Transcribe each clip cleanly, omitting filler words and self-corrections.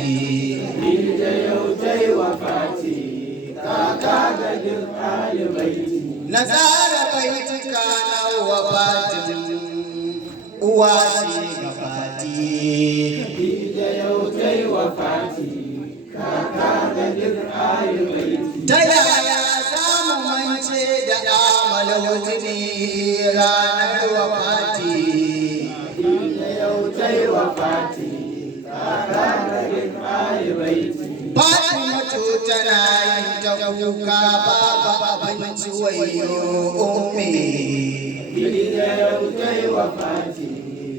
Khadija yau tai wafati kaka ga duk alibaiti Nazara baituka na wafatin uwa ce ga fati. Khadija yau tai wafati kaka ga duk alibaiti Ta yaya za mu mance da amalauti ranar wafati? Khadija yau tai wafati kaka ga duk alibaiti Fatimatu tana yin ta kuka babu abinci wayo ummi. Khadija yau tai wafati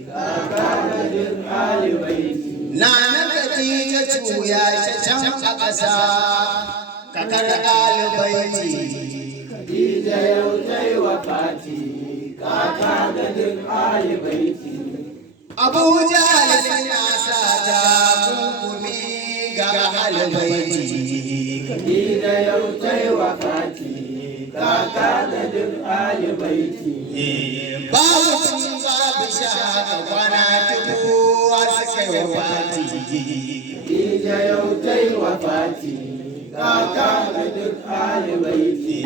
kaka ga duk alibaiti Nana Khadija tuya ta can a ƙasa kakar alibaiti. Khadija yau tai wafati kaka ga duk alibaiti Abu Jahal suna sa ta kunkumi ga alibaiti. Khadija yau tai wafati kaka ga duk alibaiti Babu ci babu sha ga kwana dubu suka yi wafati. Khadija yau tai wafati kaka ga duk alibaiti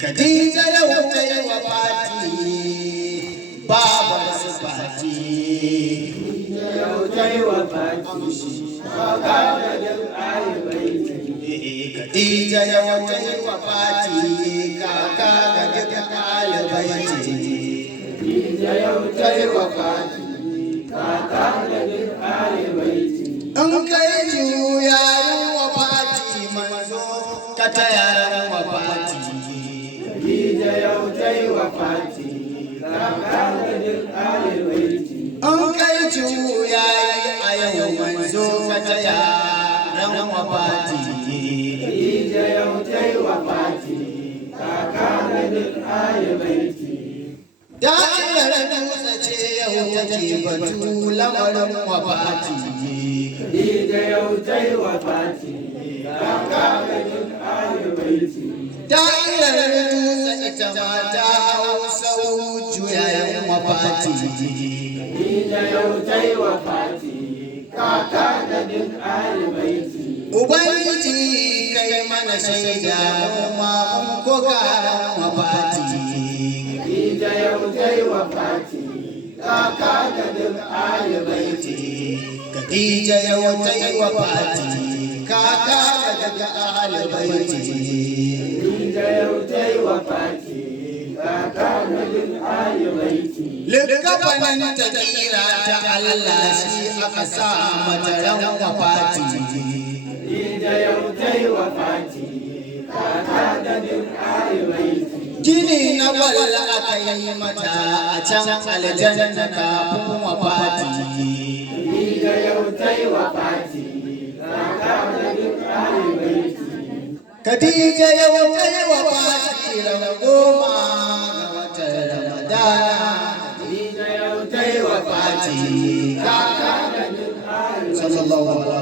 Khadija yau ta yi wafati babar su fati. Khadija yau tai wafati kaka ga duk alibaiti Khadija yau ta yi wafati kaka ga duk alibaiti. Khadija yau tai wafati kaka ga duk alibaiti In kai juyayin wafati manzo ka taya wafati. Khadija yau tai wafati kaka ga duk alibaiti An kai juyayi a yau manzo ka taya wafati. Khadija yau tai wafati kaka ga duk alibaiti Da'irar dutse ce yau take batu lamarin wafati. Khadija yau tai wafati kaka ga duk alibaiti Da'irar dutse ita ma ta hau sau juyayin wafati. Khadija yau tai wafati kaka ga duk alibaiti Ubangiji kai mana shaida mu ma mun kokarin wafati. Khadija yau tai wafati kaka ga duk alibaiti Khadija yau ta yi wafati kaka ga daga alibaiti. Khadija yau tai wafati kaka ga duk alibaiti Likafanin ta tsira ta Allah shi aka sa mata ran wafati. Khadija yau tai wafati kaka ga duk alibaiti Gini na gwal aka yi mata a can aljanna kafin wafati. Khadija yau tai wafati kaka ga duk alibaiti Khadija yau ta yi wafati ran 10 ga watan Ramadana. Khadija yau tai wafati kaka ga duk alibaiti Sallallahu alaihi